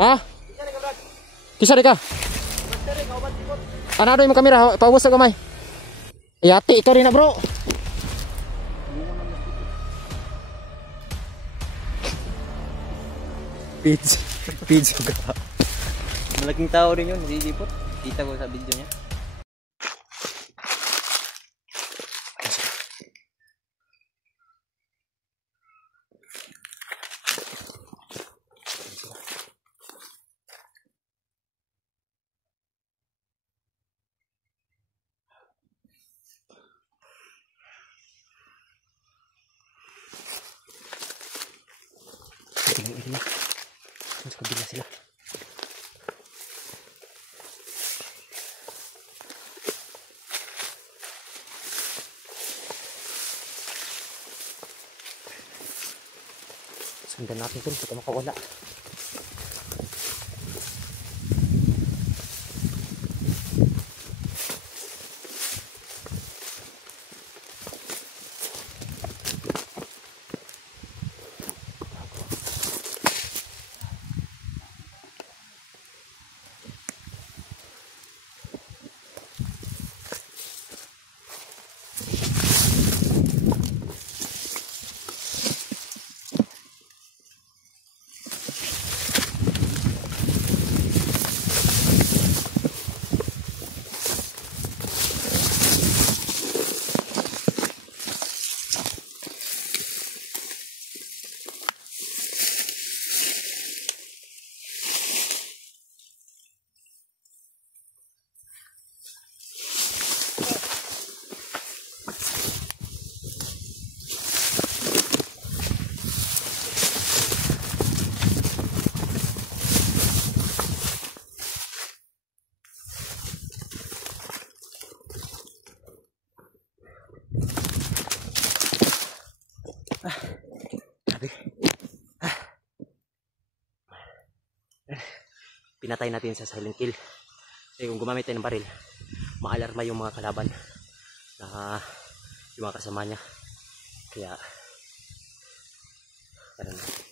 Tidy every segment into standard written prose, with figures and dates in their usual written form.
Ha? Kisa ka? Ano yung kamera? Paubos sa kamay. Yati, ikaw rin na bro. Pidge ka. Malaking tao rin yun, sisipot. Kita ko sa video niya. Mas kabila sila. Sundan natin ito, baka makawala. Pinatay natin sa silent kill. Kasi kung gumamit tayo ng baril, maalarma yung mga kalaban na yung mga kasama niya. Kaya ganun na.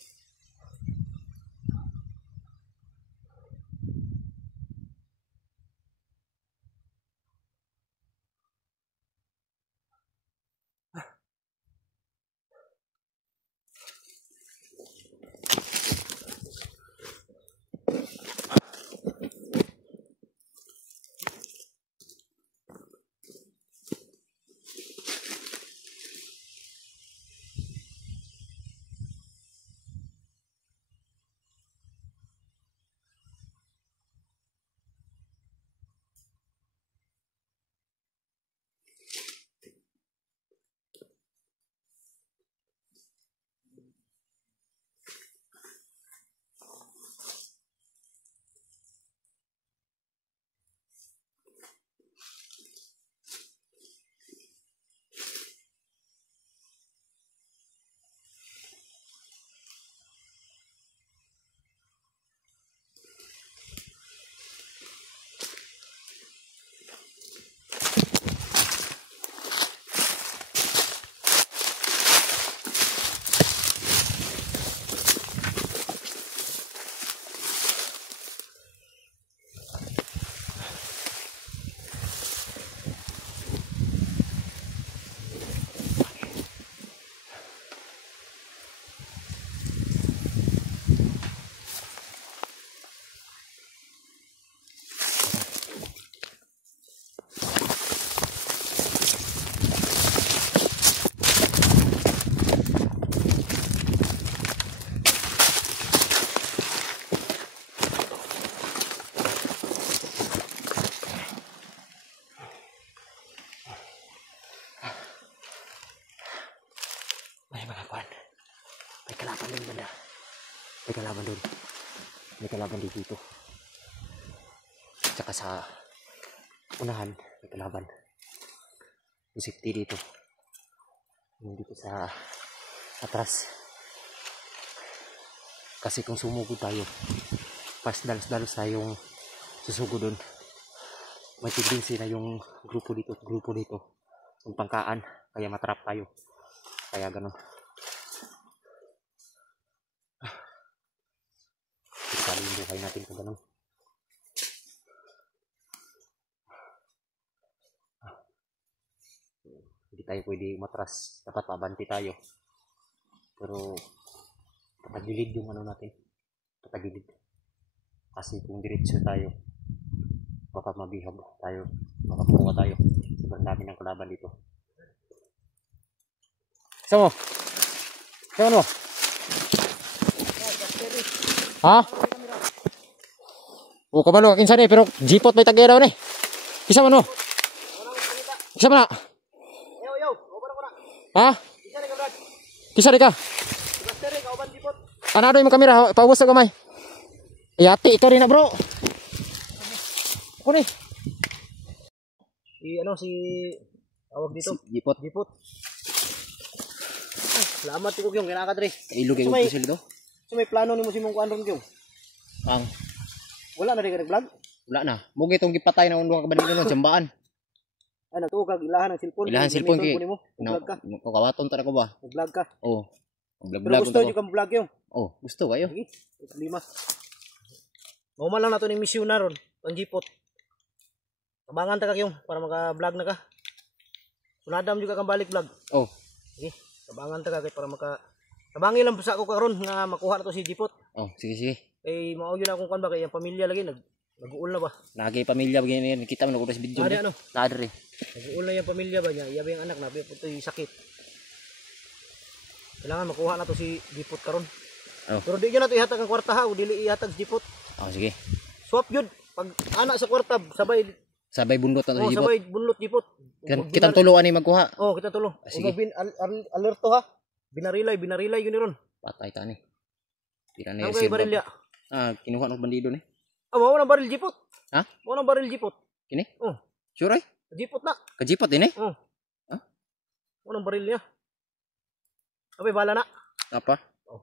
kalaban doon banda. May kalaban doon. May kalaban dito. Tsaka sa unahan, may kalaban. Yung safety dito. Yung dito sa atras. Kasi kung sumugod tayo, pas dalos-dalos tayong susugod doon. May tendency na yung grupo dito, yung pangkaan, kaya matrap tayo. Kaya ganun. Lalo yung buhay natin kung ganun. Hindi tayo pwede umatras. Dapat pabanti tayo. Pero patagilid yung ano natin. Patagilid. Kasi kung diretso tayo, baka mabihag tayo. Baka makuha tayo. Sobrang dami ng kalaban dito. Isa mo? Isa mo? Ha? O kabalo kinsa ni pero jipot may tagay daw ni. Isa man no? Isa man na? Yo, oban ako na. Ha? Isa ni kabrad. Kisa di ka? Master ka oban jipot. Anado yung kamera, paubos na gamay. Yati, ikaw rin na bro. Ako ni. Ano si tawag dito? Jipot. Jipot. Salamat ko yung kinakadre. Ilog yung may- pusil do. So may plano nimo si mong kuan ron yung. Ang Wala na rin ka nag-vlog? wala na. Mugi itong gipatay na unduang kabalik nun, jambaan. Ay natuo kag ilahan ng cellphone. Ilahan cellphone Gamiton kay. ko nimo. Nag-vlog ka. Kawaton tara ko ba? Nag-vlog ka. Oh. Pero Vlog-vlog gusto ko. niyo kang vlog yung. Oh, gusto kayo. Sige. Problema. Mauman lang nato ni misyon na ron. Ang jipot. Tabangan ta kag yung para maka-vlog na ka. Sunadam juga kang balik vlog. Oh. Sige. Tabangan ta kag para maka tabangi lang sa ako karon nga makuha na to si jipot. Oh, sige sige. Kay mao yun akong kan ba kay ang pamilya lagi nag-uul na ba? Lagi pamilya begini yan. Kita mo na sa video. Ano ano? Nadre. Nag-uul na yung pamilya ba niya? Iyabi ang anak na po ito'y sakit. Kailangan makuha na to si jipot karon. Oh. Pero di nyo na to ihatag ang kwarta ha, o dili ihatag si jipot. Oh, sige. Swap yun. Pag anak sa kwarta, sabay Sabay bundot na oh, to jipot. sabay bunlot jipot. Kitang tulo ani magkuha. Oh, kita tulo. Ah, sige. Alerto ha. Binarilay yun ron. Patay ta ni. Tira na Ang yung kay silver. barilya. Ah, kinuha ng bandido ni. Ah, mao nang baril jipot. Ha? Mao nang baril jipot. Kini? Oh, Sure ay? jipot na. Kajipot din eh. Oh. Ha? Mao nang baril niya. Abay bala na. Apa? Oh.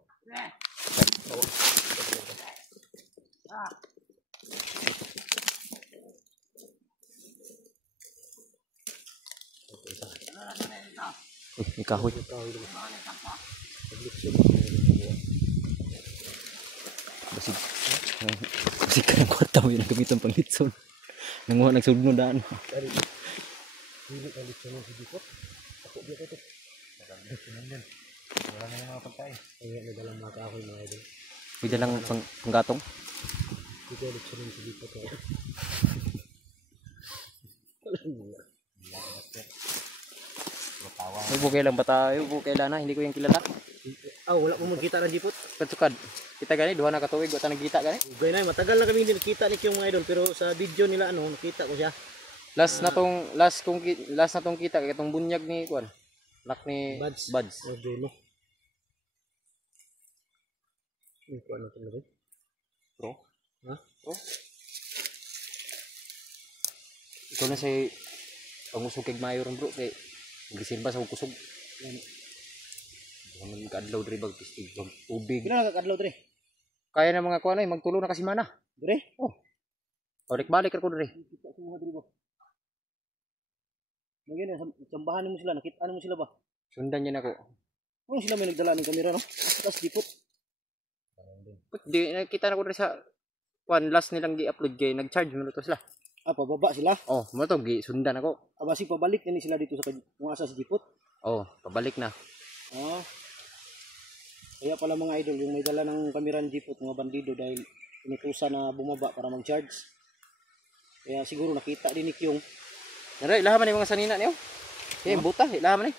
Uy, kahoy. Basig. Basig ka ng kwarta mo yun ang gamitan pang litson. Nanguha nagsugno daan. Dari. Dili ka litso mo si jipot. Ako di ko to. Maganda sinan yan. Wala na yung mga pagkain. Ay, may dalang mga kahoy mga idol. May dalang panggatong. Di ko litso mo si jipot. Ay, bukay lang ba tayo? Bukay lang na. Hindi ko yung kilala. Ah, wala po magkita ng jipot. Patsukad. Kita gani, duha na katuwig. Wata nagkita gani. Ugay na, matagal na kami hindi nakita ni yung mga idol. Pero sa video nila, ano, nakita ko siya. Last na tong kita kay itong bunyag ni kuan. Nak ni Buds. Oh, dulo. Ano ko ano talaga? Bro. Ha? Bro. Ito na say pangusog kay mayor bro kay gisimba sa kusog. Ano kadlaw diri bag pistig tubig. Pila nakakadlaw dre? Kaya na mga kuan ay magtulo na kasi mana. Dre? Oh. Balik ko diri. Kita ko mga dre ba? Nagyan na, sambahan mo sila, nakita mo sila ba? Sundan niya nako. Ano sila may nagdala ng kamera no? Tapos dipot. Put di nakita na ko diri sa kuan last nilang gi-upload kay nag-charge mo to sila. Ah, pababa sila. Oh, mo to gi sundan ako. Abasi pabalik na ni sila dito sa mga asa sa dipot. Oh, pabalik na. Ah. Kaya pala mga idol, yung may dala ng kamera ng dipot, mga bandido dahil inutusan na bumaba para mag-charge. Kaya siguro nakita din ni Kyung. Nara ilaha man yung mga sanina niyo. Eh buta, ilaha man eh.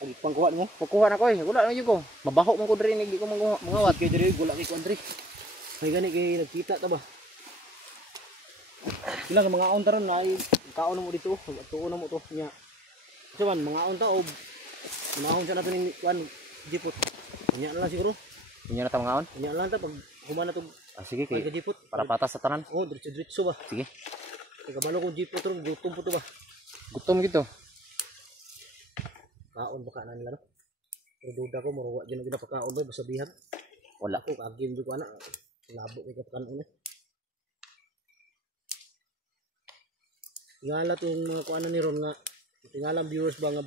Pag pangkuha mo, Pagkuha na ko eh. Wala na yun ko. Mabaho man ko diri hindi ko mangawat. kay diri gula kay Andre. May gani kay nagkita ta ba? Sila nga mga on taron na ay kaon mo dito, tuon mo to nya. So man mga on ta o manahon sa nato ni kuan jipot. Nya na lang siguro. Inya na ta mangaon. Nya lang ta pag humana to Ah, sige kay kay jipot. para patas sa tanan. Oh, diretso ba? Sige. Kay kabalo ko jipot ron, gutom po to ba? Gutom gito. Kaon baka na nila no. Pero duda ko maruwa dyan ang ginapakaon ba basta bihag. Wala. Ako kagim di ko ana. Labo kay kapakanon eh. Tingala tong mga kuana ni Ron nga tingala viewers ba nga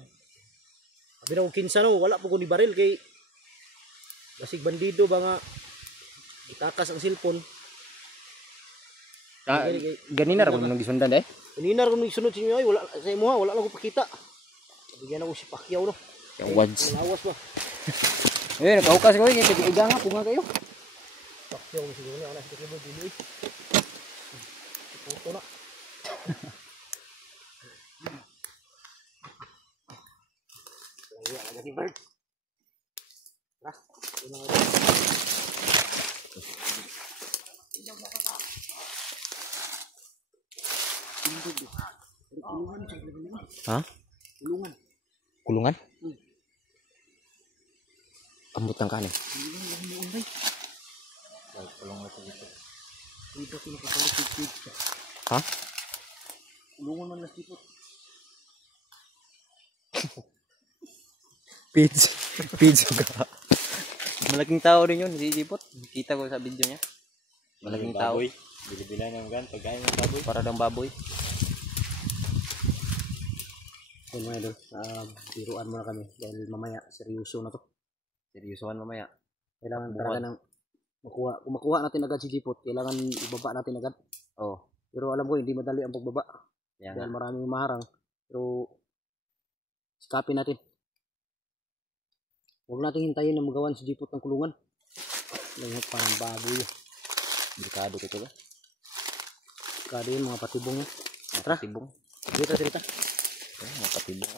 abi na ko kinsa no wala po ko ni baril kay basig bandido ba nga gitakas ang cellphone Ganina ra ko nung gisundan eh. Ininar ko nung isunod sa inyo ay wala sa imo ha, wala lang ko pakita. Bigyan ako si Pacquiao no. Yung wads. Lawas ba? Eh, nakahukas ko yung tigiga nga, punga kayo. Pacquiao siguro ni ana sa kibod dili. Puto na. Lagi ada di bird. Nah, ini ada. Ha? Kulungan. Kulungan? Ambot ng kanin. Kulungan na dito. Dito ko nakapalit. Ha? Kulungan man na dito. Pizza ka. Malaking tao rin yun, si Jipot. Kita ko sa video niya. Malaking tao. Bili-bila ng gan, pagkain ng baboy. Para daw baboy. So mga idol, biruan muna kami dahil mamaya seryoso na to. Seryosohan mamaya. Kailangan talaga ng makuha natin agad si Jipot. Kailangan ibaba natin agad. Oh. Pero alam ko hindi madali ang pagbaba. Yan Dahil nga. maraming maharang. Pero sikapin natin. Huwag natin hintayin na magawan si Jipot ng kulungan. Langot pa ng baboy. Delikado ito ba? Kada yun mga patibong. Mga patibong. Dito. Mga patibong.